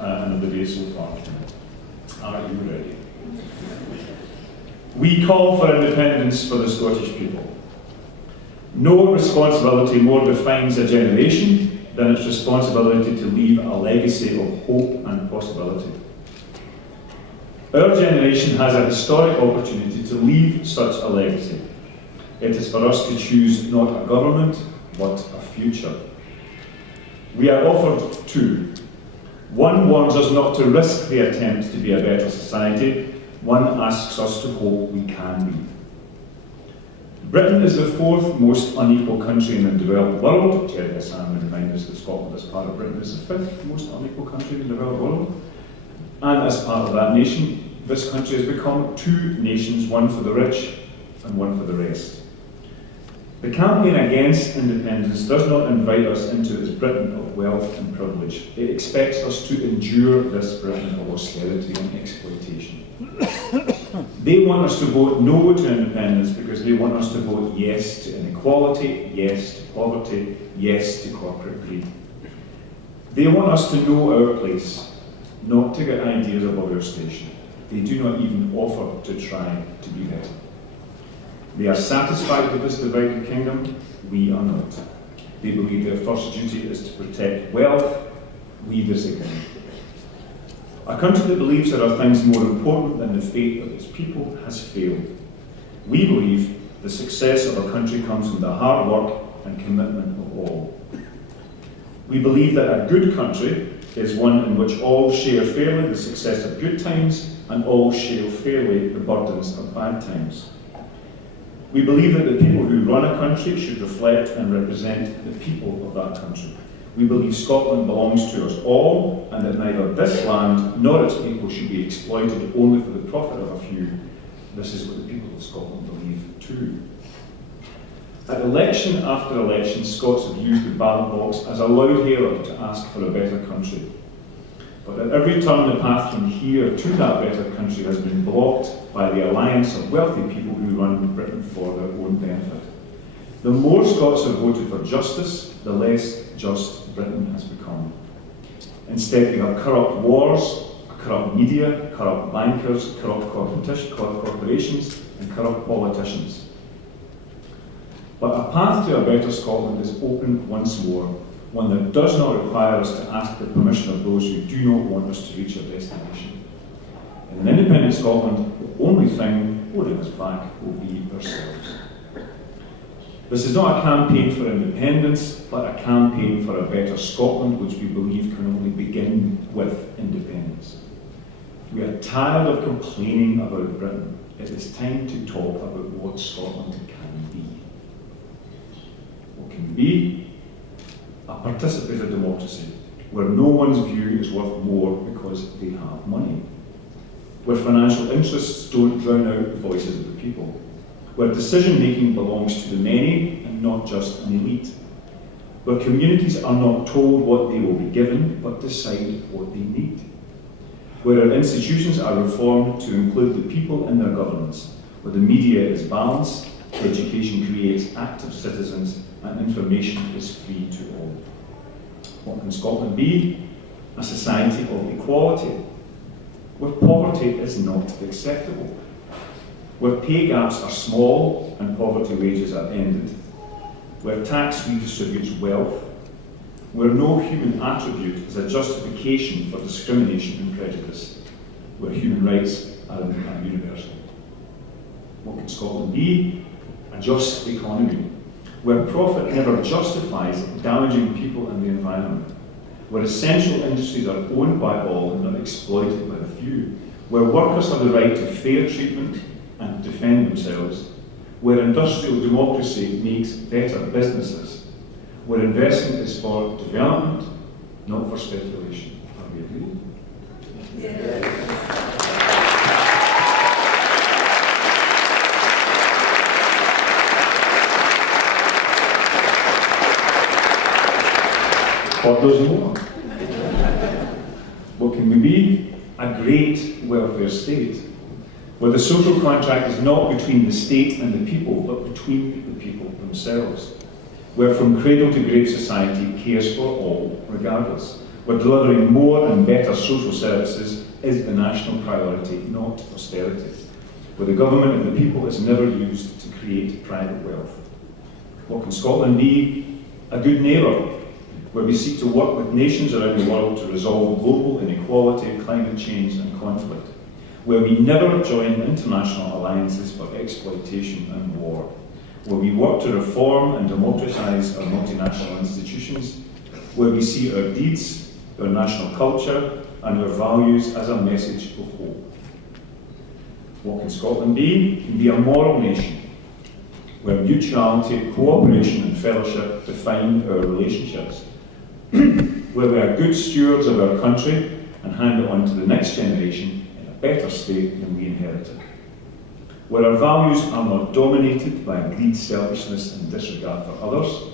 and of the day so far. Are you ready? We call for independence for the Scottish people. No responsibility more defines a generation than its responsibility to leave a legacy of hope and possibility. Our generation has a historic opportunity to leave such a legacy. It is for us to choose not a government, but a future. We are offered two. One warns us not to risk the attempt to be a better society. One asks us to hope we can be. Britain is the fourth most unequal country in the developed world. Jerry Hassan would remind us that Scotland, as part of Britain, is the fifth most unequal country in the developed world. And as part of that nation, this country has become two nations, one for the rich and one for the rest. The campaign against independence does not invite us into its Britain of wealth and privilege. It expects us to endure this Britain of austerity and exploitation. They want us to vote no to independence because they want us to vote yes to inequality, yes to poverty, yes to corporate greed. They want us to know our place, not to get ideas about our station. They do not even offer to try to be better. They are satisfied with this divided kingdom. We are not. They believe their first duty is to protect wealth. We disagree. A country that believes there are things more important than the fate of its people has failed. We believe the success of a country comes from the hard work and commitment of all. We believe that a good country is one in which all share fairly the success of good times and all share fairly the burdens of bad times. We believe that the people who run a country should reflect and represent the people of that country. We believe Scotland belongs to us all, and that neither this land nor its people should be exploited only for the profit of a few. This is what the people of Scotland believe too. At election after election, Scots have used the ballot box as a loud herald to ask for a better country. But at every turn, the path from here to that better country has been blocked by the alliance of wealthy people who run Britain for their own benefit. The more Scots have voted for justice, the less just Britain has become. Instead, we have corrupt wars, a corrupt media, corrupt bankers, corrupt corporations, and corrupt politicians. But a path to a better Scotland is open once more, one that does not require us to ask the permission of those who do not want us to reach our destination. In an independent Scotland, the only thing holding us back will be ourselves. This is not a campaign for independence, but a campaign for a better Scotland, which we believe can only begin with independence. We are tired of complaining about Britain. It is time to talk about what Scotland can be. What can we be? A participative democracy, where no one's view is worth more because they have money. Where financial interests don't drown out the voices of the people. Where decision-making belongs to the many and not just an elite. Where communities are not told what they will be given, but decide what they need. Where our institutions are reformed to include the people in their governance. Where the media is balanced, education creates active citizens, and information is free to all. What can Scotland be? A society of equality, where poverty is not acceptable, where pay gaps are small and poverty wages are ended, where tax redistributes wealth, where no human attribute is a justification for discrimination and prejudice, where human rights are universal. What can Scotland be? A just economy, where profit never justifies damaging people and the environment, where essential industries are owned by all and not exploited by the few, where workers have the right to fair treatment and to defend themselves, where industrial democracy makes better businesses, where investment is for development, not for speculation. Are we agreed? Yeah. What does more? What can we be? A great welfare state, where the social contract is not between the state and the people, but between the people themselves, where from cradle to grave society cares for all regardless, where delivering more and better social services is the national priority, not austerity, where the government and the people is never used to create private wealth. What can Scotland be? A good neighbour, where we seek to work with nations around the world to resolve global inequality, climate change and conflict, where we never join international alliances for exploitation and war, where we work to reform and democratise our multinational institutions, where we see our deeds, our national culture and our values as a message of hope. What can Scotland be? It can be a moral nation, where mutuality, cooperation and fellowship define our relationships, where we are good stewards of our country and hand it on to the next generation in a better state than we inherited, where our values are not dominated by greed, selfishness and disregard for others,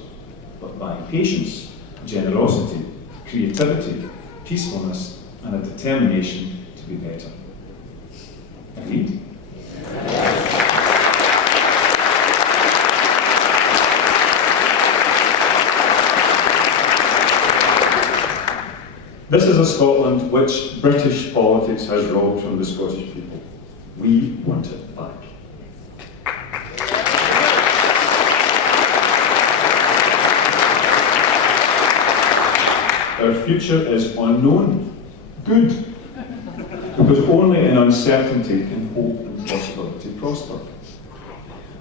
but by patience, generosity, creativity, peacefulness and a determination to be better. Agreed? This is a Scotland which British politics has robbed from the Scottish people. We want it back. Our future is unknown. Good. Because only in uncertainty can hope and possibility prosper.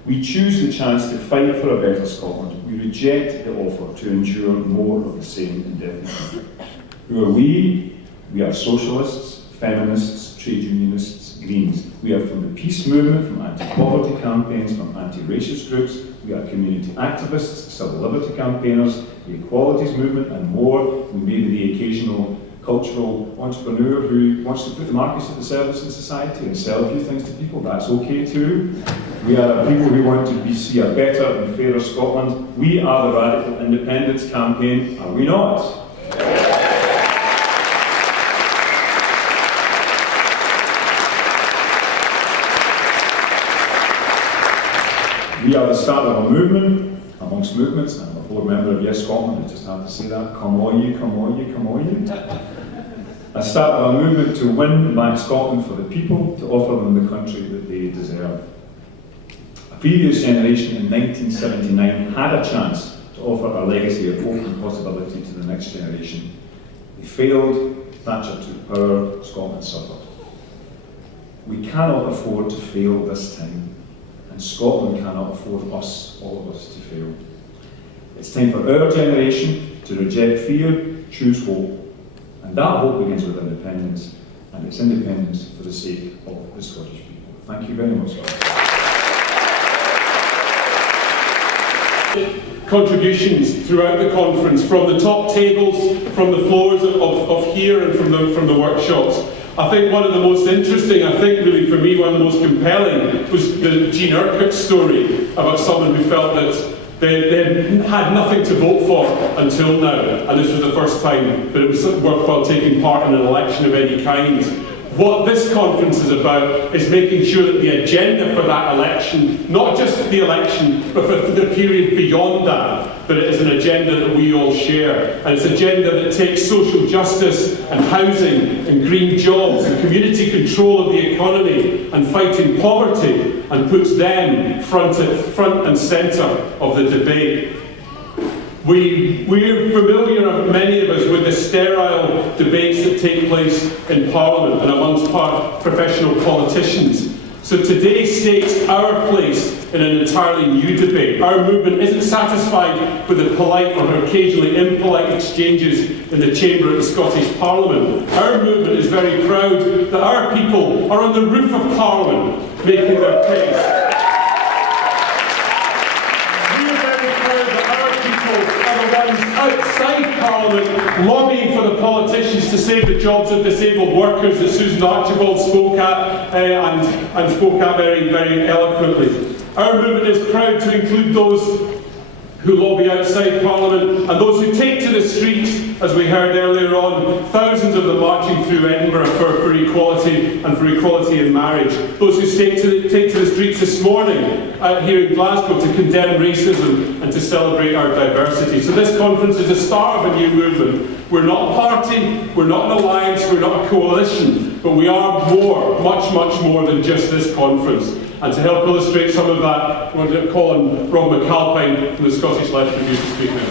We choose the chance to fight for a better Scotland. We reject the offer to endure more of the same indefinitely. Who are we? We are socialists, feminists, trade unionists, Greens. We are from the peace movement, from anti-poverty campaigns, from anti-racist groups. We are community activists, civil liberty campaigners, the equalities movement and more. We may be the occasional cultural entrepreneur who wants to put the markets at the service of society and sell a few things to people. That's okay too. We are a people who want to see a better and fairer Scotland. We are the Radical Independence Campaign, are we not? We are the start of a movement, amongst movements, and I'm a board member of Yes Scotland, I just have to say that. Come on you, come on you, come on you. A start of a movement to win back Scotland for the people, to offer them the country that they deserve. A previous generation in 1979 had a chance to offer a legacy of hope and possibility to the next generation. They failed, Thatcher took power, Scotland suffered. We cannot afford to fail this time. And Scotland cannot afford us, all of us, to fail. It's time for our generation to reject fear, choose hope. And that hope begins with independence, and it's independence for the sake of the Scottish people. Thank you very much. Contributions throughout the conference, from the top tables, from the floors of here and from the workshops. I think one of the most interesting, really for me, one of the most compelling was the Jean Urquhart story about someone who felt that they had nothing to vote for until now, and this was the first time that it was worthwhile taking part in an election of any kind. What this conference is about is making sure that the agenda for that election, not just the election, but for the period beyond that it is an agenda that we all share. And it's an agenda that takes social justice and housing and green jobs and community control of the economy and fighting poverty and puts them front and centre of the debate. We're familiar, many of us, with the sterile debates that take place in Parliament and amongst professional politicians. So today states our place in an entirely new debate. Our movement isn't satisfied with the polite or occasionally impolite exchanges in the chamber of the Scottish Parliament. Our movement is very proud that our people are on the roof of Parliament making their case. Outside Parliament, lobbying for the politicians to save the jobs of disabled workers that Susan Archibald spoke at and spoke at very, very eloquently. Our movement is proud to include those who lobby outside Parliament, and those who take to the streets, as we heard earlier on, thousands of them marching through Edinburgh for equality and for equality in marriage. Those who take to the streets this morning here in Glasgow to condemn racism and to celebrate our diversity. So this conference is the start of a new movement. We're not a party, we're not an alliance, we're not a coalition, but we are more, much more than just this conference. And to help illustrate some of that, I'm going to call on Rob McAlpine from the Scottish Left Review to speak now.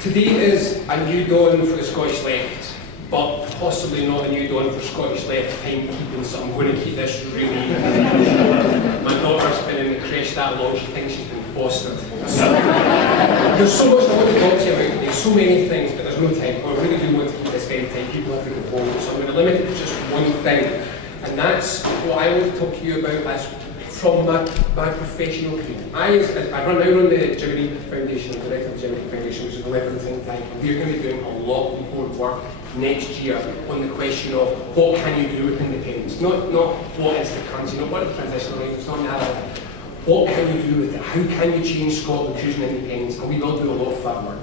Today is a new dawn for the Scottish Left, but possibly not a new dawn for Scottish Left timekeeping, so I'm going to keep this really My daughter's been in the creche that long, she thinks she's been fostered. There's so much I want to talk to you about today, so many things, but there's no time. I really do want to keep this very tight, people have to go home, so I'm going to limit it to just one thing, and that's what I want to talk to you about as from my professional career. I run the Jimmy Foundation, I'm director of the Jimmy Foundation, which is a left think tank, and we're going to be doing a lot of important work next year on the question of what can you do with independence. Not what is the currency, not what is the transitional rate, it's not that. What can you do with it? How can you change Scotland's using independence? And we will do a lot of that work.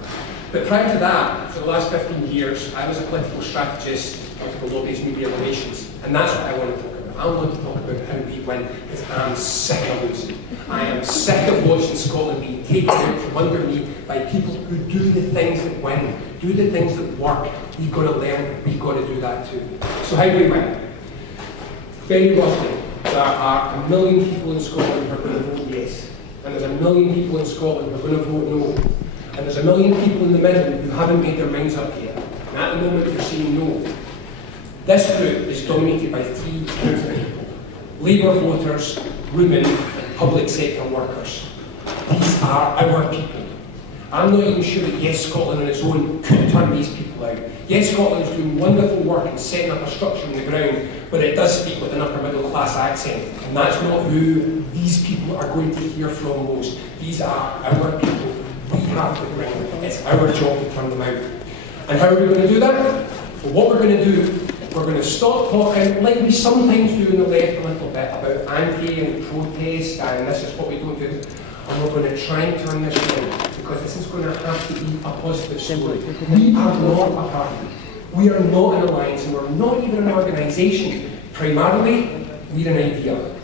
But prior to that, for the last 15 years, I was a political strategist, political lobbyist, media relations, and that's what I want to talk about. I want to talk about how we win, because I'm sick of losing. I am sick of watching Scotland being taken out from under me by people who do the things that win, do the things that work. We've got to learn, we've got to do that too. So how do we win? Very roughly, there are 1 million people in Scotland who are going to vote yes, and there's 1 million people in Scotland who are going to vote no, and there's 1 million people in the middle who haven't made their minds up yet, and at the moment they're saying no. This group is dominated by 3 groups of people: Labour voters, women, and public sector workers. These are our people. I'm not even sure that Yes Scotland on its own could turn these people out. Yes Scotland is doing wonderful work in setting up a structure on the ground, but it does speak with an upper middle class accent, and that's not who these people are going to hear from most. These are our people. We have to bring them. It's our job to turn them out. And how are we going to do that? Well, what we're going to do, we're going to stop talking, like we sometimes do in the left a little bit, about anti and protest, and this is what we don't do, and we're going to try and turn this around, because this is going to have to be a positive story. We are not a party. We are not an alliance, and we're not even an organisation. Primarily, we're an idea.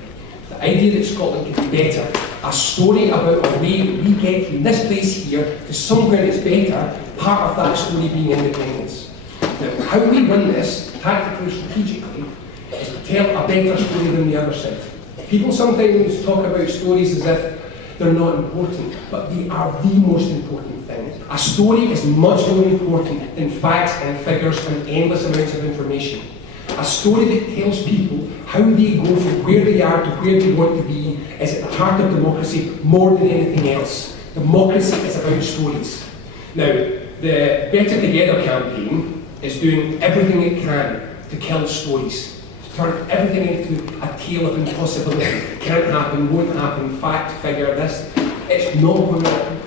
The idea that Scotland can be better. A story about a way we get from this place here to somewhere that's better, part of that story being independence. Now, how we win this, tactically, strategically, is to tell a better story than the other side. People sometimes talk about stories as if they're not important, but they are the most important thing. A story is much more important than facts and figures and endless amounts of information. A story that tells people how they go from where they are to where they want to be is at the heart of democracy more than anything else. Democracy is about stories. Now, the Better Together campaign is doing everything it can to kill stories, to turn everything into a tale of impossibility. Can't happen, won't happen, fact, figure, this.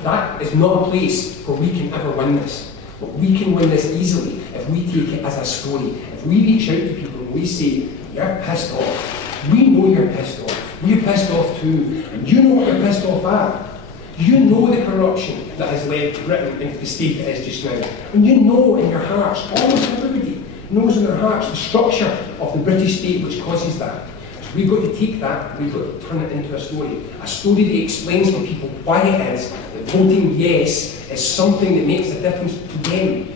That is not a place where we can ever win this. But we can win this easily if we take it as a story. If we reach out to people and we say, you're pissed off. We know you're pissed off. We're pissed off too. And you know what you're pissed off at. You know the corruption that has led Britain into the state it is just now. And you know in your hearts, almost everybody knows in their hearts, the structure of the British state which causes that. So we've got to take that, we've got to turn it into a story that explains to people why it is that voting yes is something that makes a difference to them,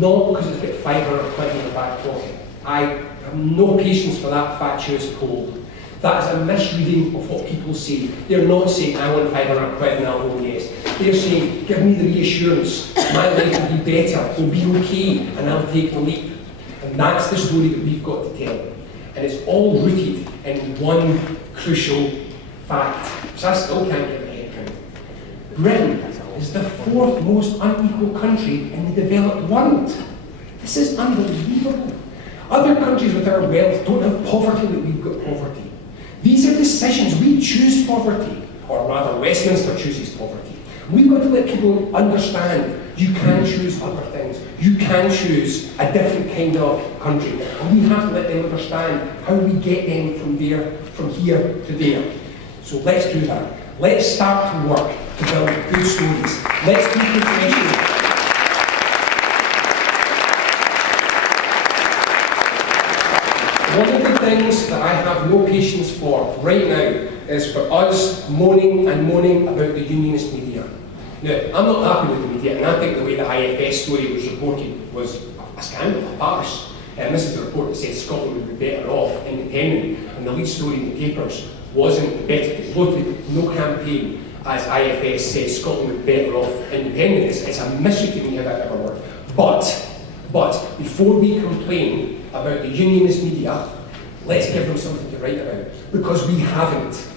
not because it's got 500 quid in the back pocket. I have no patience for that fatuous poll. That is a misreading of what people say. They're not saying, I want 500 quid and I'll vote yes. They're saying, give me the reassurance, my life will be better, will be okay, and I'll take the leap. And that's the story that we've got to tell. And it's all rooted in one crucial fact, which I still can't get my head around. Britain is the 4th most unequal country in the developed world. This is unbelievable. Other countries with our wealth don't have poverty that we've got poverty. These are decisions. We choose poverty, or rather Westminster chooses poverty. We've got to let people understand You can choose other things. You can choose a different kind of country. And we have to let them understand how we get them from here to there. So let's do that. Let's start to work to build good stories. Let's be professional. One of the things that I have no patience for right now is for us moaning and moaning about the unionist media. Now, I'm not happy with the media, and I think the way the IFS story was reported was a scandal, a farce. And this is the report that says Scotland would be better off independent, and the lead story in the papers wasn't the better. It voted no campaign as IFS says Scotland would be better off independent. It's a mystery to me how that ever worked. But before we complain about the unionist media, let's give them something to write about, because we haven't.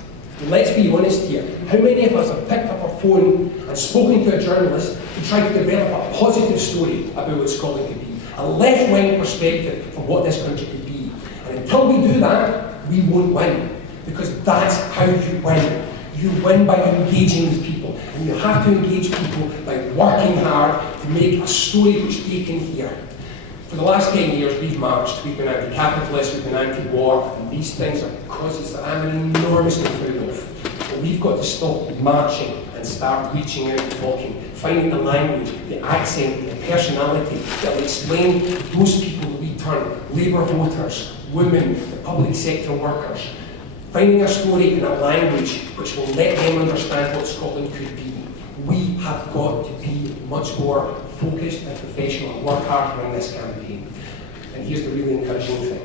Let's be honest here. How many of us have picked up a phone and spoken to a journalist to try to develop a positive story about what Scotland could be? A left-wing perspective for what this country could be. And until we do that, we won't win. Because that's how you win. You win by engaging with people. And you have to engage people by working hard to make a story which they can hear. For the last 10 years, we've marched, we've been anti-capitalist, we've been anti-war, and these things are causes that I'm enormously proud of. But we've got to stop marching and start reaching out and talking, finding the language, the accent, the personality that will explain to those people that we turn, Labour voters, women, the public sector workers, finding a story in a language which will let them understand what Scotland could be. We have got to be much more focused and professional and work hard to win this campaign. And here's the really encouraging thing.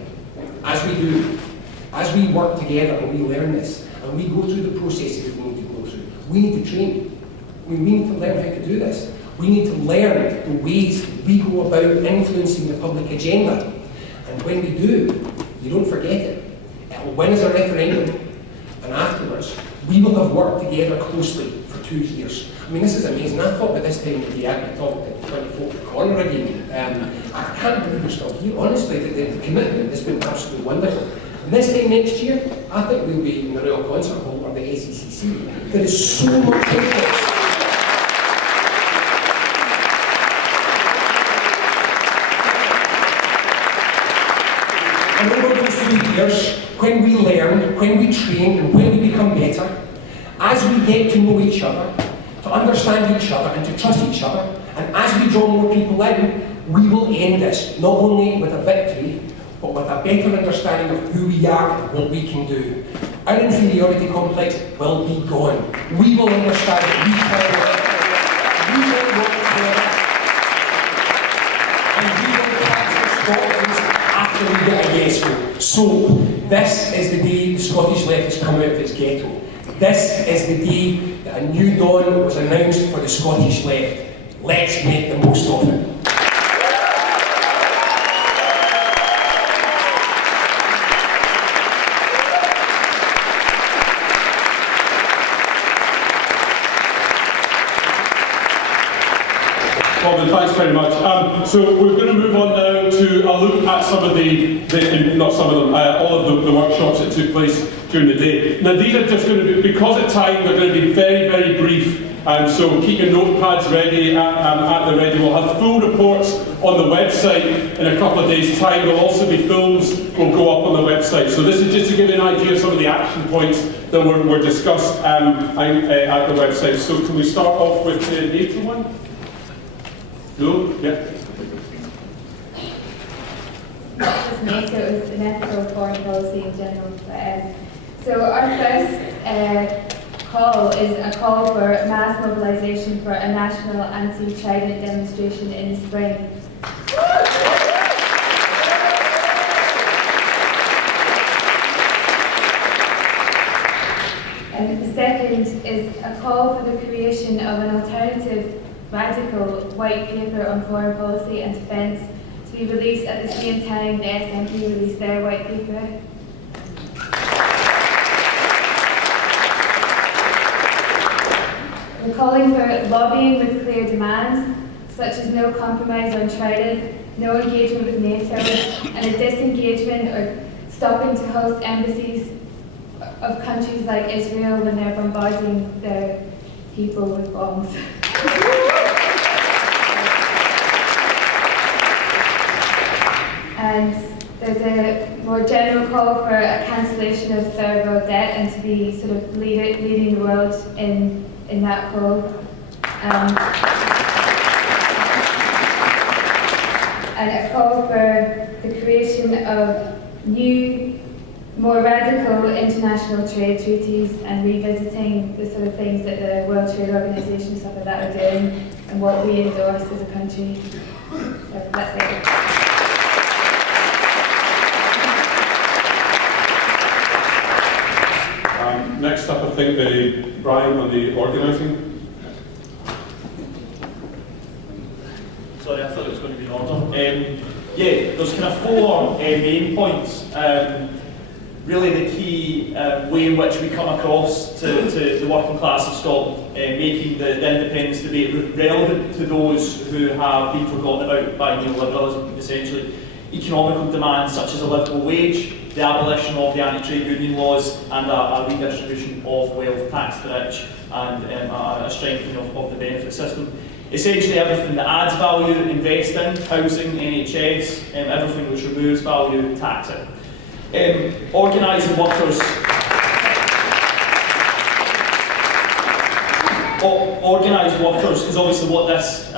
As we work together and we learn this, and we go through the processes that we need to go through, we need to train. We need to learn how to do this. We need to learn the ways we go about influencing the public agenda. And when we do, you don't forget it. It will win as a referendum. And afterwards, we will have worked together closely for 2 years. I mean, this is amazing. I thought by this time of the year I'd be talking to 24th corner again. I can't believe we're still here. Honestly, the commitment has been absolutely wonderful. And this time next year, I think we'll be in the Royal Concert Hall or the SECC. There is so much interest. And over those 2 years, when we learn, when we train, and when we become better, as we get to know each other, to understand each other and to trust each other, and as we draw more people in, we will end this not only with a victory, but with a better understanding of who we are and what we can do. Our inferiority complex will be gone. We will understand that we can work together. And we will catch the Scots after we get a yes vote. So, this is the day the Scottish left has come out of its ghetto. This is the day that a new dawn was announced for the Scottish left. Let's make the most of it. Robin, thanks very much. So we're going to move on now to a look at some of all of the workshops that took place during the day. Now these are just going to be, because of time, they're going to be very, very brief. So keep your notepads ready at the ready. We'll have full reports on the website in a couple of days' time. There'll also be films will go up on the website. So this is just to give you an idea of some of the action points that were discussed at the website. So can we start off with the data one? No? Yeah. It was NATO, it was an ethical foreign policy in general. So our first call is a call for mass mobilisation for a national anti-Trident demonstration in the spring. And the second is a call for the creation of an alternative radical white paper on foreign policy and defence to be released at the same time the SNP released their white paper. We're calling for lobbying with clear demands, such as no compromise on Trident, no engagement with NATO, and a disengagement or stopping to host embassies of countries like Israel when they're bombarding their people with bombs. And there's a more general call for a cancellation of third world debt and to be sort of leading the world in that call. And a call for the creation of new, more radical international trade treaties and revisiting the sort of things that the World Trade Organization and stuff like that are doing and what we endorse as a country. So that's it. Next up, I think Brian on the organising. Sorry, I thought it was going to be in order. Yeah, there's kind of four main points. Really the key way in which we come across to the working class of Scotland, making the independence debate relevant to those who have been forgotten about by neoliberalism, essentially. Economical demands such as a livable wage, the abolition of the anti-trade union laws, and a redistribution of wealth, tax the rich, and a strengthening of the benefit system. Essentially everything that adds value, invest in, housing, NHS, everything which removes value, tax it. Organising workers. Organised workers, because obviously what this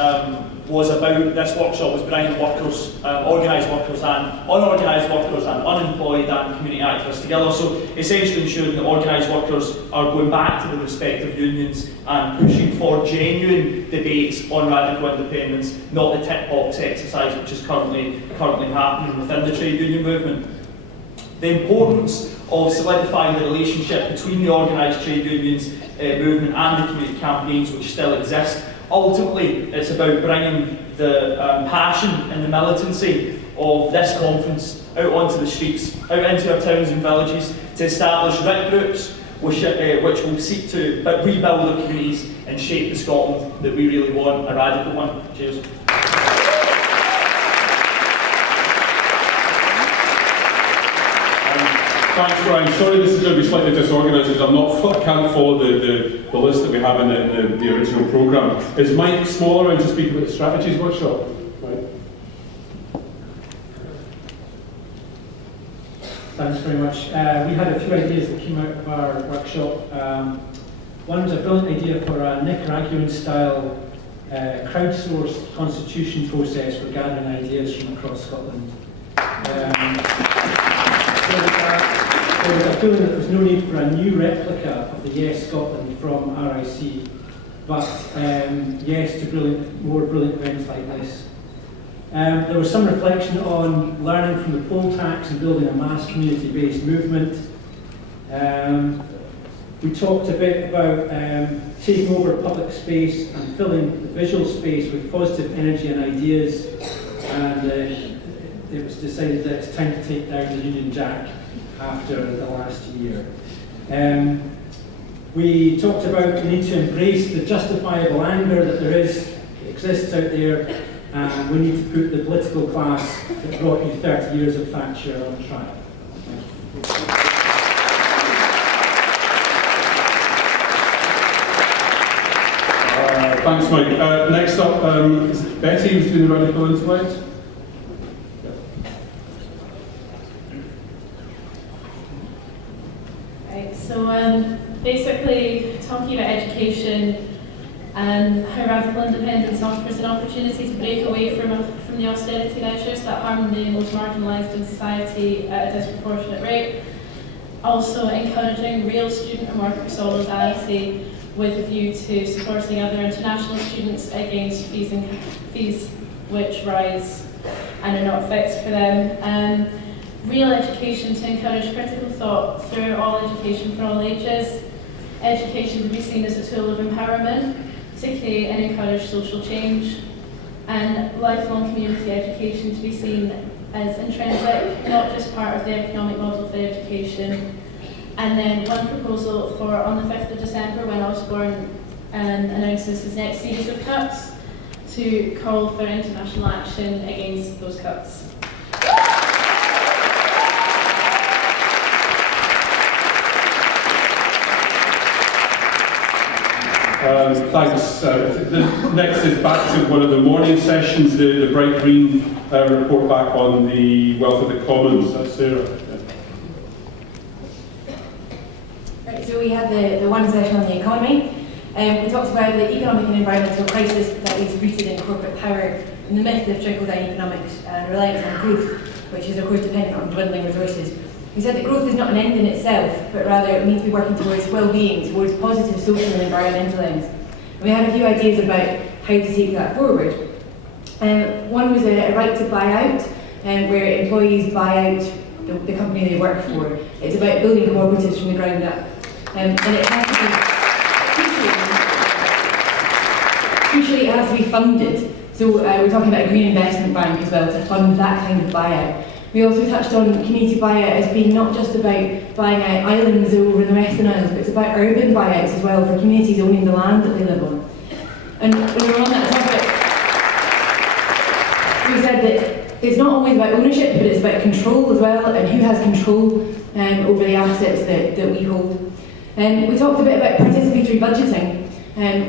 was about, this workshop was bringing workers, organised workers and unorganised workers and unemployed and community activists together. So essentially ensuring that organised workers are going back to the respective unions and pushing for genuine debates on radical independence, not the tick box exercise which is currently happening within the trade union movement. The importance of solidifying the relationship between the organised trade unions movement and the community campaigns which still exist. Ultimately, it's about bringing the passion and the militancy of this conference out onto the streets, out into our towns and villages, to establish RIT groups which will seek to rebuild our communities and shape the Scotland that we really want, a radical one. Cheers. Thanks, Brian. Sorry this is going to be slightly disorganised because I can't follow the list that we have in the original programme. Is Mike Small around to speak about the strategies workshop? Right. Thanks very much. We had a few ideas that came out of our workshop. One was a brilliant idea for a Nicaraguan-style crowdsourced constitution process for gathering ideas from across Scotland. There was a feeling that there was no need for a new replica of the Yes Scotland from RIC, but yes to more brilliant events like this. There was some reflection on learning from the poll tax and building a mass community-based movement. We talked a bit about taking over public space and filling the visual space with positive energy and ideas, and it was decided that it's time to take down the Union Jack after the last year. We talked about the need to embrace the justifiable anger that exists out there, and we need to put the political class that brought you 30 years of Thatcher on trial. Thanks, Mike. Next up is Betty, who's doing the radical intellect. So basically talking about education and how radical independence offers an opportunity to break away from the austerity measures that harm the most marginalised in society at a disproportionate rate. Also encouraging real student and worker solidarity with a view to supporting other international students against fees which rise and are not fixed for them. Real education to encourage critical thought through all education for all ages. Education to be seen as a tool of empowerment to create and encourage social change. And lifelong community education to be seen as intrinsic, not just part of the economic model for education. And then one proposal for on the 5th of December when Osborne announces his next series of cuts, to call for international action against those cuts. Thanks. The next is back to one of the morning sessions, the Bright Green report back on the wealth of the commons. That's Sarah. Right, so we had the one session on the economy. We talked about the economic and environmental crisis that is rooted in corporate power and the myth of trickle-down economics and reliance on growth, which is of course dependent on dwindling resources. We said that growth is not an end in itself, but rather it means to be working towards well-being, towards positive social and environmental ends. And we had a few ideas about how to take that forward. One was a right to buy out, where employees buy out the company they work for. It's about building cooperatives from the ground up. And it has to be, crucially, it has to be funded. So we're talking about a green investment bank as well to fund that kind of buyout. We also touched on community buyout as being not just about buying out islands over in the Western Isles, but it's about urban buyouts as well for communities owning the land that they live on. And when we were on that topic, we said that it's not always about ownership, but it's about control as well, and who has control over the assets that we hold. We talked a bit about participatory budgeting,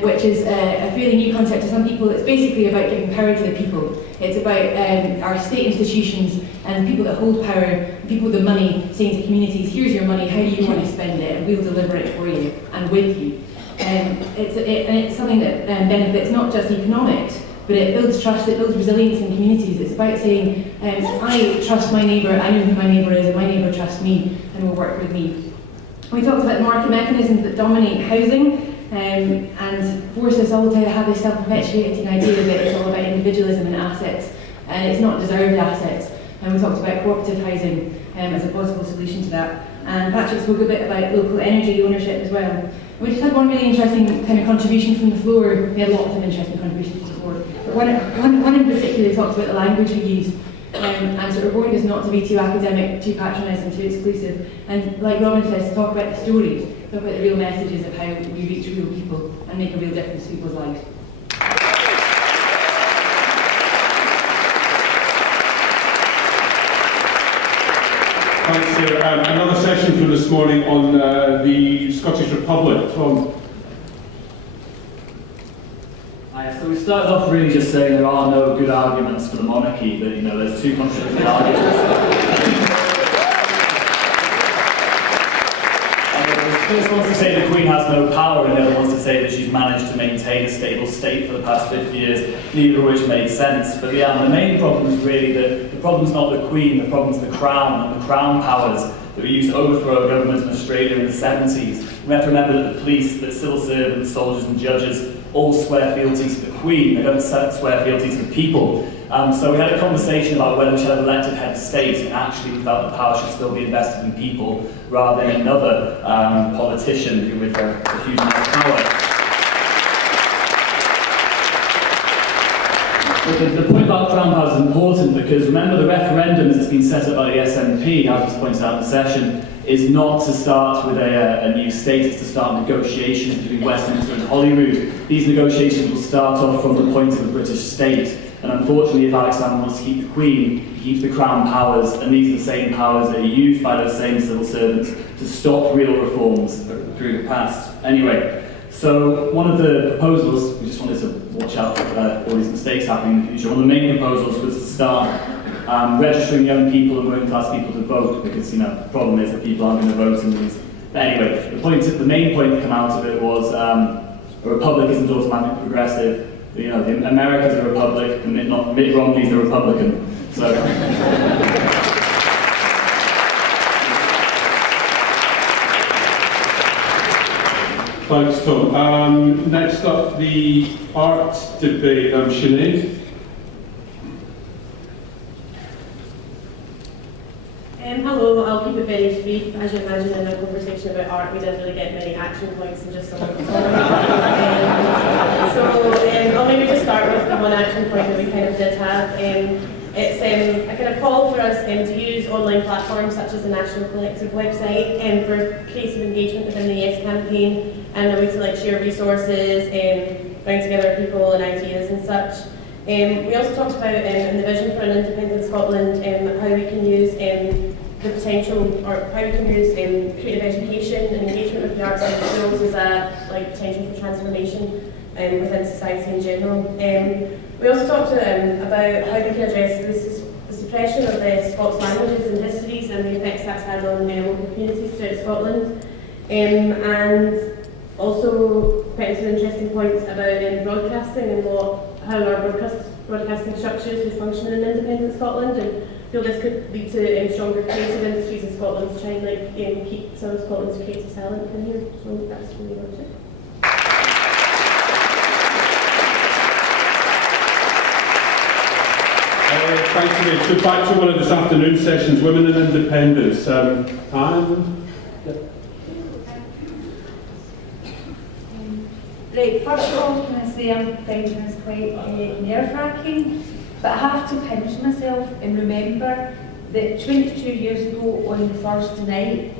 which is a fairly new concept to some people. It's basically about giving power to the people. It's about our state institutions and the people that hold power, people with the money, saying to communities, here's your money, how do you want to spend it, and we'll deliver it for you and with you. It's something that benefits not just economics, but it builds trust, it builds resilience in communities. It's about saying, I trust my neighbour, I know who my neighbour is, and my neighbour trusts me and will work with me. We talked about the market mechanisms that dominate housing, and force us all to have this self-perpetuating idea that it's all about individualism and assets, and it's not deserved assets. And we talked about cooperative housing as a possible solution to that. And Patrick spoke a bit about local energy ownership as well. We just had one really interesting kind of contribution from the floor. We had lots of interesting contributions from the floor. But one in particular talked about the language we use. And sort of warned us not to be too academic, too patronising, too exclusive. And like Robin says, to talk about the stories, talk about the real messages of how we reach real people and make a real difference to people's lives. Thanks, Sarah. Another session from this morning on the Scottish Republic. Tom. So we started off really just saying there are no good arguments for the monarchy, that there's two contradictory arguments. The first one's to say the Queen has no power, and the other one's to say that she's managed to maintain a stable state for the past 50 years, neither of which makes sense. But the main problem is really that the problem's not the Queen, the problem's the Crown, and the Crown powers that were used to overthrow a government in Australia in the 70s. We have to remember that the police, the civil servants, soldiers and judges all swear fealty to the Queen. They don't swear fealty to the people. So we had a conversation about whether we should have elected head of state, and actually we felt the power should still be invested in people rather than another politician who with a huge amount of power. But the point about Crown powers is important because remember the referendum as it's been set up by the SNP, as was pointed out in the session, is not to start with a new state, it's to start negotiations between Westminster and Holyrood. These negotiations will start off from the point of the British state. And unfortunately, if Alexander wants to keep the Queen, he keeps the Crown powers, and these are the same powers that are used by those same civil servants to stop real reforms through the past. Anyway, so one of the proposals, we just wanted to watch out for all these mistakes happening in the future. One of the main proposals was to start registering young people and working class people to vote, because the problem is that people aren't going to vote in these. But anyway, the main point that came out of it was a republic isn't automatically progressive. America's a republic, and Mitt Romney's a Republican. So. Thanks, Tom. Next up, the art debate. Sinead. Hello, I'll keep it very brief. As you imagine, in a conversation about art, we didn't really get many action points and just some of them. I'll maybe just start with the one action point that we kind of did have. It's a kind of call for us to use online platforms such as the National Collective website for creative engagement within the Yes campaign, and a way to share resources and bring together people and ideas and such. We also talked about in the vision for an independent Scotland how we can use the potential, or how we can use creative education and engagement with the arts in schools as a potential for transformation within society in general. We also talked about how we can address the suppression of the Scots languages and histories and the effects that's had on local communities throughout Scotland, and also quite some interesting points about broadcasting and how our broadcasting structures would function in independent Scotland, and I feel this could lead to stronger creative industries in Scotland to try and keep some of Scotland's creative talent in here. So that's really much it. Thank you. So back to one of this afternoon sessions, Women in Independence. Anne? Right, first of all, can I say I'm finding this quite nerve-wracking, but I have to pinch myself and remember that 22 years ago on the Thursday night,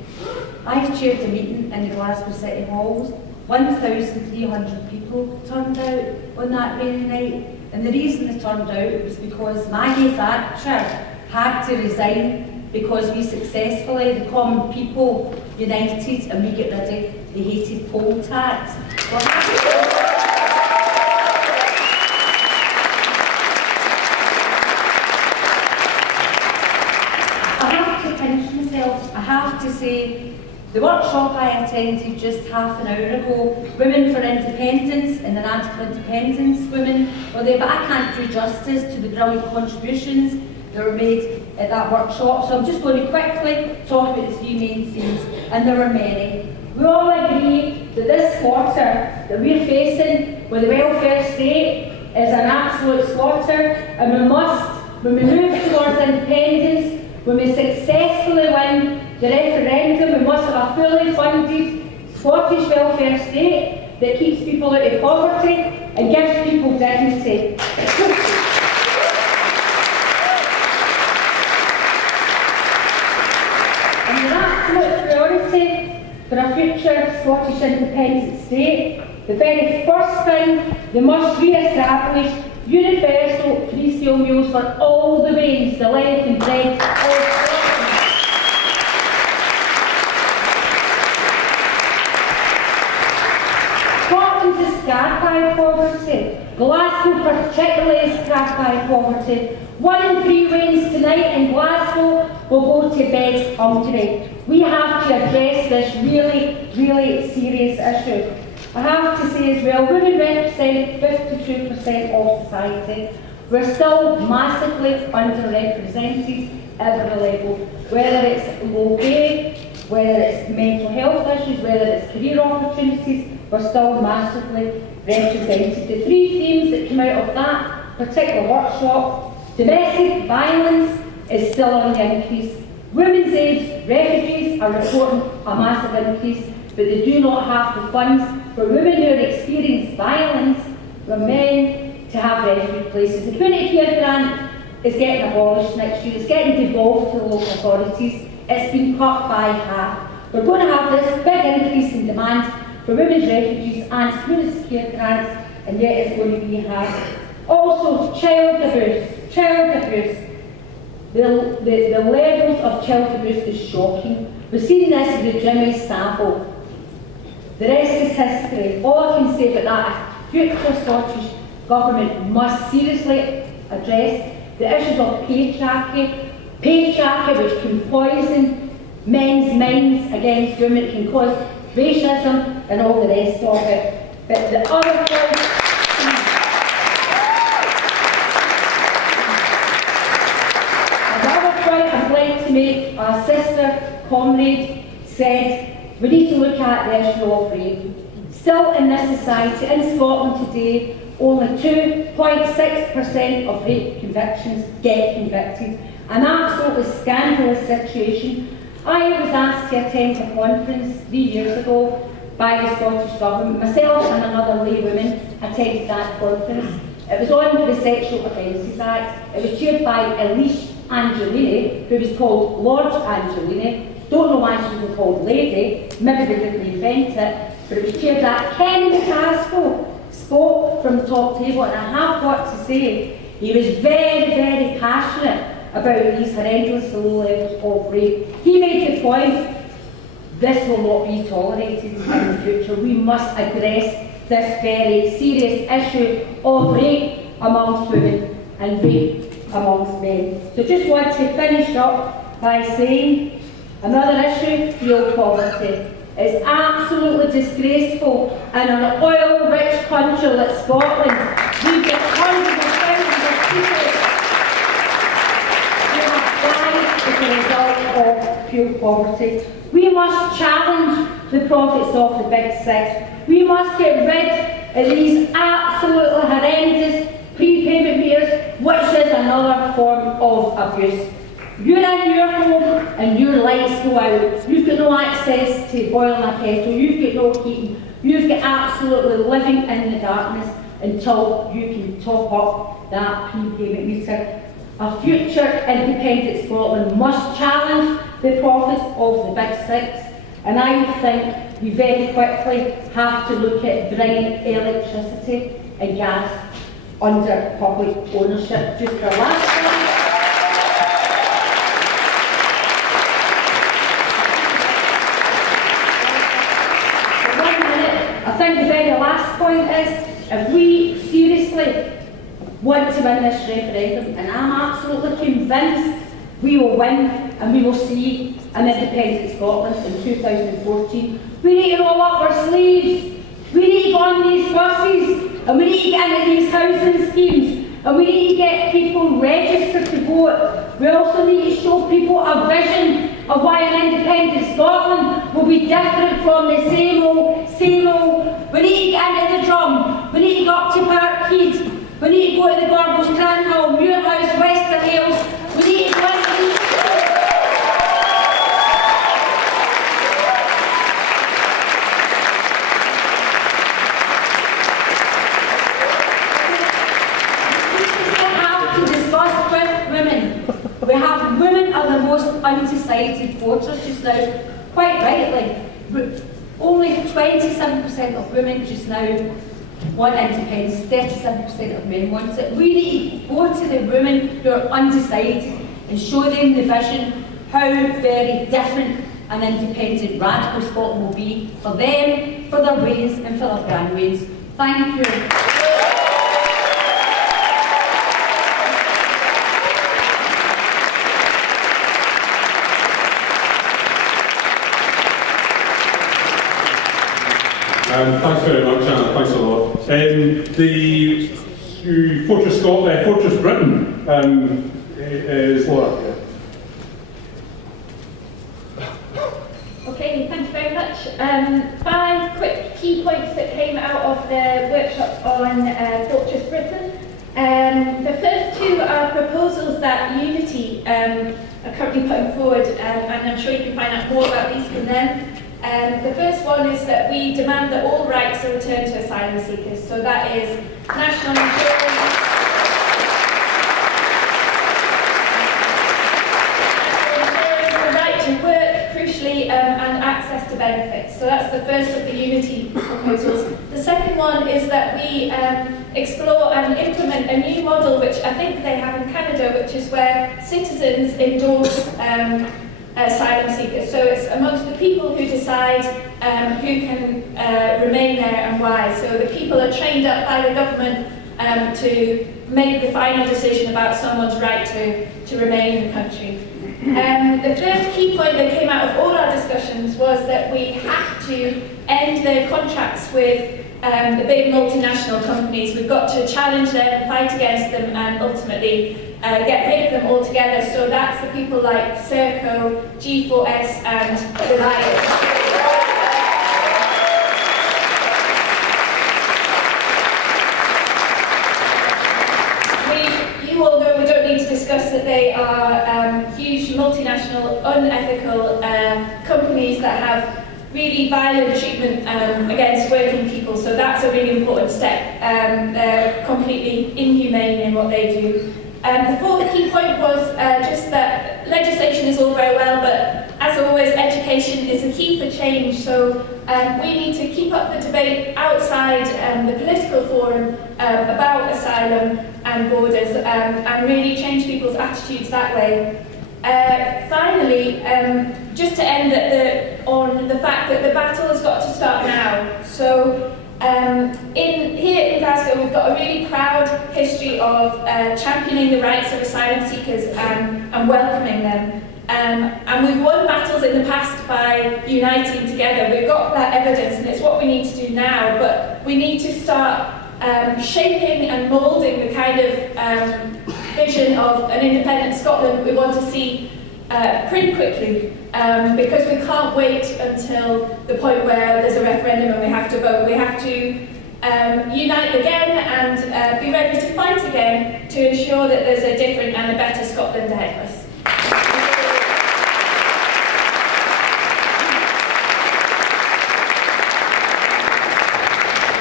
I chaired a meeting in the Glasgow City Halls. 1,300 people turned out on that very night, and the reason they turned out was because Maggie Thatcher had to resign because we successfully, the common people, united and we get rid of the hated poll tax. I have to pinch myself. I have to say, the workshop I attended just half an hour ago, Women for Independence and the Radical Independence women were there, but I can't do justice to the brilliant contributions that were made at that workshop, so I'm just going to quickly talk about the three main themes, and there were many. We all agree that this slaughter that we're facing with the welfare state is an absolute slaughter, and we must, when we move towards independence, when we successfully win the referendum, we must have a fully funded Scottish welfare state that keeps people out of poverty and gives people dignity. And the absolute priority for a future Scottish independent state, the very first thing, they must re-establish universal free scale meals for all the ways, the length and breadth of Scotland. Scotland is scarred by poverty. Glasgow particularly is scarred by poverty. 1 in 3 Wains tonight in Glasgow will go to bed hungry. We have to address this really, really serious issue. I have to say as well, women represent 52% of society. We're still massively underrepresented at every level, whether it's low pay, whether it's mental health issues, whether it's career opportunities, we're still massively represented. The 3 themes that came out of that particular workshop: domestic violence is still on the increase. Women's aid refugees are reporting a massive increase, but they do not have the funds for women who have experienced violence from men to have refuge places. The community care grant is getting abolished next year. It's getting devolved to the local authorities. It's been cut by half. We're going to have this big increase in demand for women's refugees and community care grants, and yet it's going to be half. Also, child abuse. Child abuse. The levels of child abuse is shocking. We've seen this with Jimmy Savile. The rest is history. All I can say about that, future Scottish Government must seriously address the issues of patriarchy which can poison men's minds against women, it can cause racism and all the rest of it. But the other point, I'd like to make, our sister, comrade, said, we need to look at the issue of rape. Still in this society, in Scotland today, only 2.6% of rape convictions get convicted. An absolutely scandalous situation. I was asked to attend a conference 3 years ago by the Scottish Government. Myself and another laywoman attended that conference. It was on the Sexual Offences Act. It was chaired by Elise Angelini, who was called Lord Angelini. Don't know why she was called Lady, maybe they didn't invent it, but it was chaired that. Ken McCaskill spoke from the top table, and I have got to say, he was very, very passionate about these horrendous low levels of rape. He made the point, this will not be tolerated in the future. We must address this very serious issue of rape amongst women and rape amongst men. So just want to finish up by saying another issue, fuel poverty. It's absolutely disgraceful in an oil-rich country like Scotland. We get hundreds of thousands of people who have died as a result of fuel poverty. We must challenge the profits of the Big Six. We must get rid of these absolutely horrendous prepayment meters, which is another form of abuse. You're in your home and your lights go out. You've got no access to boiling a kettle. You've got no heating. You've got absolutely living in the darkness until you can top up that prepayment meter. A future independent Scotland must challenge the profits of the Big Six, and I think we very quickly have to look at bringing electricity and gas under public ownership. Just the last one. I think the very last point is, if we seriously want to win this referendum, and I'm absolutely convinced we will win and we will see an independent Scotland in 2014, we need to roll up our sleeves, we need to go on these buses, and we need to get into these housing schemes, and we need to get people registered to vote. We also need to show people a vision of why an independent Scotland will be different from the same old, same old. We need to get into the drum, we need to go up to Parkhead, we need to go to the Gorbals, Cranhill, Muirhouse, Western Hales, we need to go into these. We have women are the most undecided voters just now, quite rightly. Only 27% of women just now want independence, 37% of men want it. We need to go to the women who are undecided and show them the vision, how very different an independent radical Scotland will be for them, for their ways and for their grandways. Thank you. Thanks very much, Anna. Thanks a lot. The Fortress Britain is Laura. Okay, thank you very much. 5 quick key points that came out of the workshop on Fortress Britain. The first 2 are proposals that Unity are currently putting forward, and I'm sure you can find out more about these from them. The first one is that we demand that all rights are returned to asylum seekers. So that is national insurance, the right to work, crucially, and access to benefits. So that's the first of the Unity proposals. The second one is that we explore and implement a new model, which I think they have in Canada, which is where citizens endorse asylum seekers. So it's amongst the people who decide who can remain there and why. So the people are trained up by the government to make the final decision about someone's right to remain in the country. The third key point that came out of all our discussions was that we have to end the contracts with the big multinational companies. We've got to challenge them, fight against them, and ultimately get rid of them altogether. So that's the people like Serco, G4S, and Reliance. You all know we don't need to discuss that they are huge multinational, unethical companies that have really violent treatment against working people. So that's a really important step. They're completely inhumane in what they do. The fourth key point was just that legislation is all very well, but as always, education is a key for change. So we need to keep up the debate outside the political forum about asylum. asylum and borders, and really change people's attitudes that way. Finally, just to end on the fact that the battle has got to start now. So here in Glasgow, we've got a really proud history of championing the rights of asylum seekers and welcoming them. And we've won battles in the past by uniting together. We've got that evidence, and it's what we need to do now. But we need to start shaping and moulding the kind of vision of an independent Scotland we want to see pretty quickly, because we can't wait until the point where there's a referendum and we have to vote. We have to unite again and be ready to fight again to ensure that there's a different and a better Scotland ahead of us.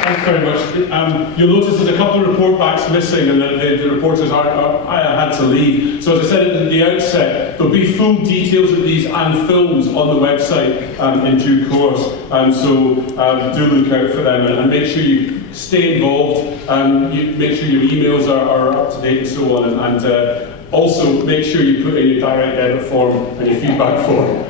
Thanks very much. You'll notice there's a couple of report backs missing, and the reporters had to leave. So as I said at the outset, there'll be full details of these and films on the website in due course. So do look out for them, and make sure you stay involved. Make sure your emails are up to date and so on, and also make sure you put in your direct debit form and your feedback form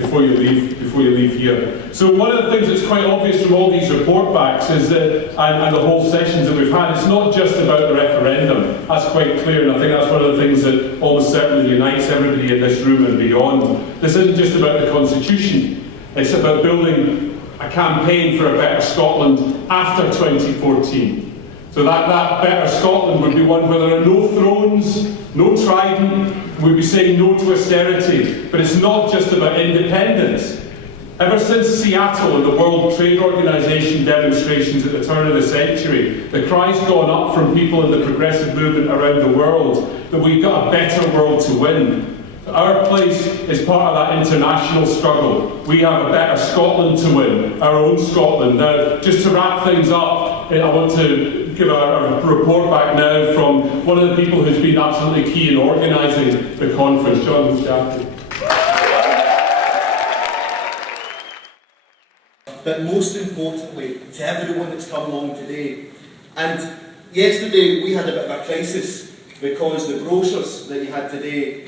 before you leave here. So one of the things that's quite obvious from all these report backs is that, and the whole sessions that we've had, it's not just about the referendum. That's quite clear, and I think that's one of the things that almost certainly unites everybody in this room and beyond. This isn't just about the Constitution. It's about building a campaign for a better Scotland after 2014. So that better Scotland would be one where there are no thrones, no trident, we'd be saying no to austerity. But it's not just about independence. Ever since Seattle and the World Trade Organization demonstrations at the turn of the century, the cry's gone up from people in the progressive movement around the world that we've got a better world to win. Our place is part of that international struggle. We have a better Scotland to win, our own Scotland. Now, just to wrap things up, I want to give a report back now from one of the people who's been absolutely key in organising the conference, John Scaffrey. But most importantly, to everyone that's come along today. And yesterday we had a bit of a crisis because the brochures that you had today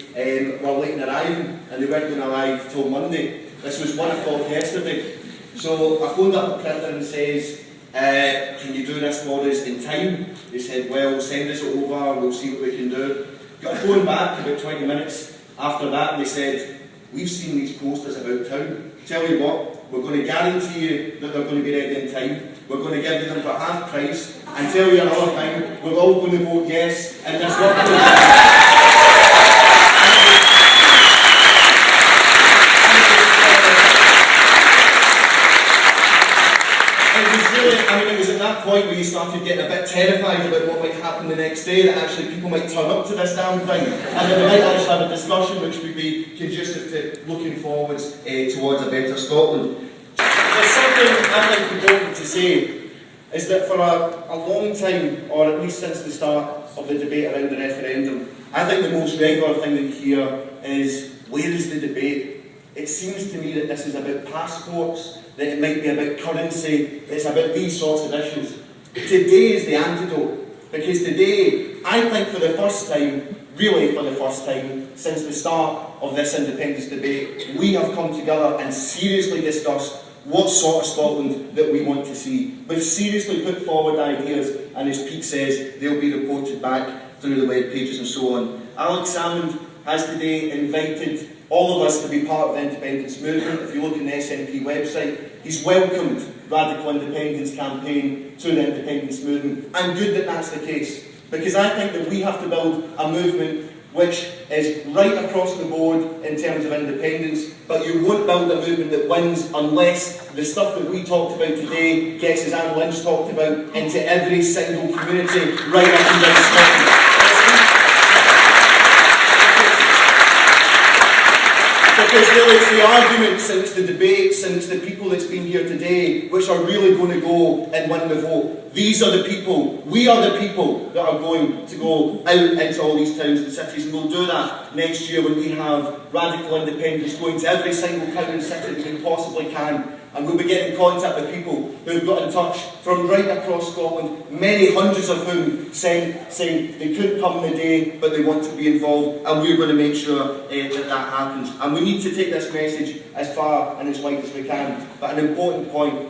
were late in arriving, and they weren't going to arrive till Monday. This was 1 o'clock yesterday. So I phoned up the printer and says, can you do this for us in time? They said, well, send us it over, we'll see what we can do. Got a phone back about 20 minutes after that, and they said, we've seen these posters about town. Tell you what, we're going to guarantee you that they're going to be ready in time. We're going to give you them for half price, and tell you another thing, we're all going to vote yes, and there's not going to it was at that point where you started getting a bit terrified about what might happen the next day, that actually people might turn up to this damn thing, and then we might actually have a discussion which would be conducive to looking forwards towards a better Scotland. There's something I think important to say, is that for a long time, or at least since the start of the debate around the referendum, I think the most regular thing that you hear is, where is the debate? It seems to me that this is about passports, that it might be about currency, it's about these sorts of issues. Today is the antidote, because today, I think for the first time, really for the first time, since the start of this independence debate, we have come together and seriously discussed what sort of Scotland that we want to see. We've seriously put forward ideas, and as Pete says, they'll be reported back through the web pages and so on. Alex Salmond has today invited all of us to be part of the independence movement. If you look in the SNP website, he's welcomed Radical Independence campaign to the independence movement. And good that that's the case, because I think that we have to build a movement which is right across the board in terms of independence, but you won't build a movement that wins unless the stuff that we talked about today gets, as Anne Lynch talked about, into every single community right up and down Scotland. Because really it's the arguments and it's the debates and it's the people that's been here today which are really going to go and win the vote. These are the people, we are the people that are going to go out into all these towns and cities, and we'll do that next year when we have Radical Independence going to every single town and city that we possibly can And we'll be getting in contact with people who've got in touch from right across Scotland, many hundreds of whom saying they couldn't come in the day, but they want to be involved, and we're going to make sure that happens. And we need to take this message as far and as wide as we can. But an important point,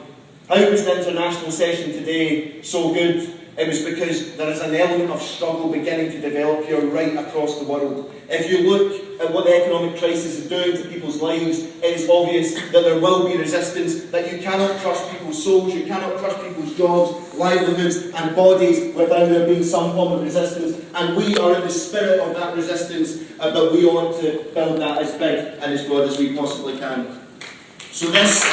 how was the international session today so good? It was because there is an element of struggle beginning to develop here right across the world. If you look at what the economic crisis is doing to people's lives, it is obvious that there will be resistance, that you cannot trust people's souls, you cannot trust people's jobs, livelihoods and bodies without there being some form of resistance. And we are in the spirit of that resistance, but we want to build that as big and as broad as we possibly can. So this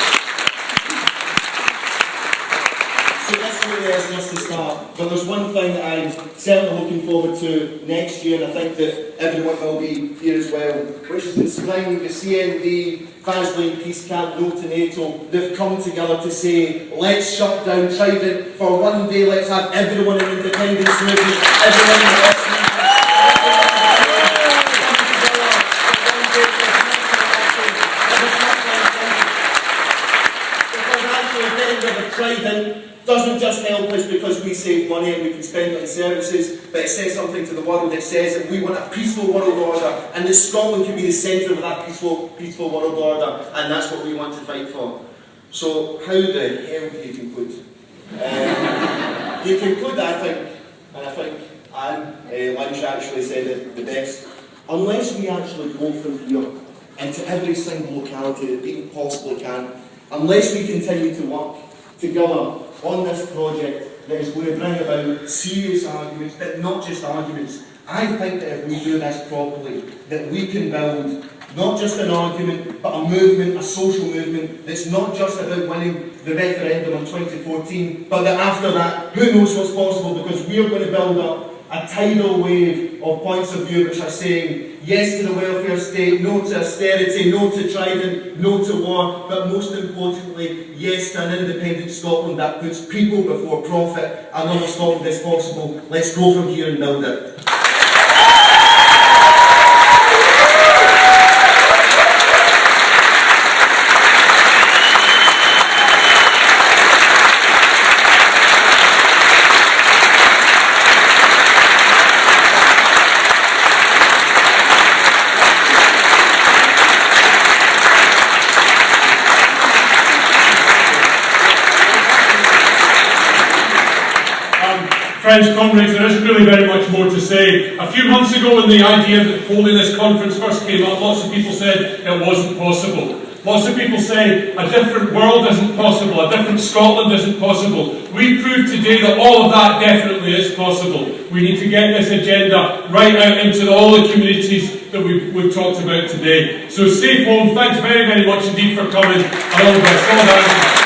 really is just the start. But there's one thing that I'm certainly looking forward to next year, and I think that everyone will be here as well, which is in spring, the CND, Vaseline Peace Camp, No to NATO, they've come together to say, let's shut down Trident for one day, let's have everyone in independence movement, everyone in the Trident doesn't just help us because we save money and we can spend it on services, but it says something to the world. It says that we want a peaceful world order, and that Scotland can be the centre of that peaceful world order, and that's what we want to fight for. So how the hell do you conclude? You conclude, I think, and I think Anne Lynch actually said it the best, unless we actually go from here into every single locality that we possibly can, unless we continue to work together on this project that is going to bring about serious arguments, but not just arguments. I think that if we do this properly, that we can build not just an argument, but a movement, a social movement, that's not just about winning the referendum in 2014, but that after that, who knows what's possible, because we are going to build up a tidal wave of points of view which are saying yes to the welfare state, no to austerity, no to Trident, no to war, but most importantly, yes to an independent Scotland that puts people before profit. Another Scotland is possible. Let's go from here and build it. Friends, comrades, there isn't really very much more to say. A few months ago, when the idea of holding this conference first came up, lots of people said it wasn't possible. Lots of people say a different world isn't possible, a different Scotland isn't possible. We proved today that all of that definitely is possible. We need to get this agenda right out into all the communities that we've talked about today. So stay home. Thanks very, very much indeed for coming. And all the best. All the best.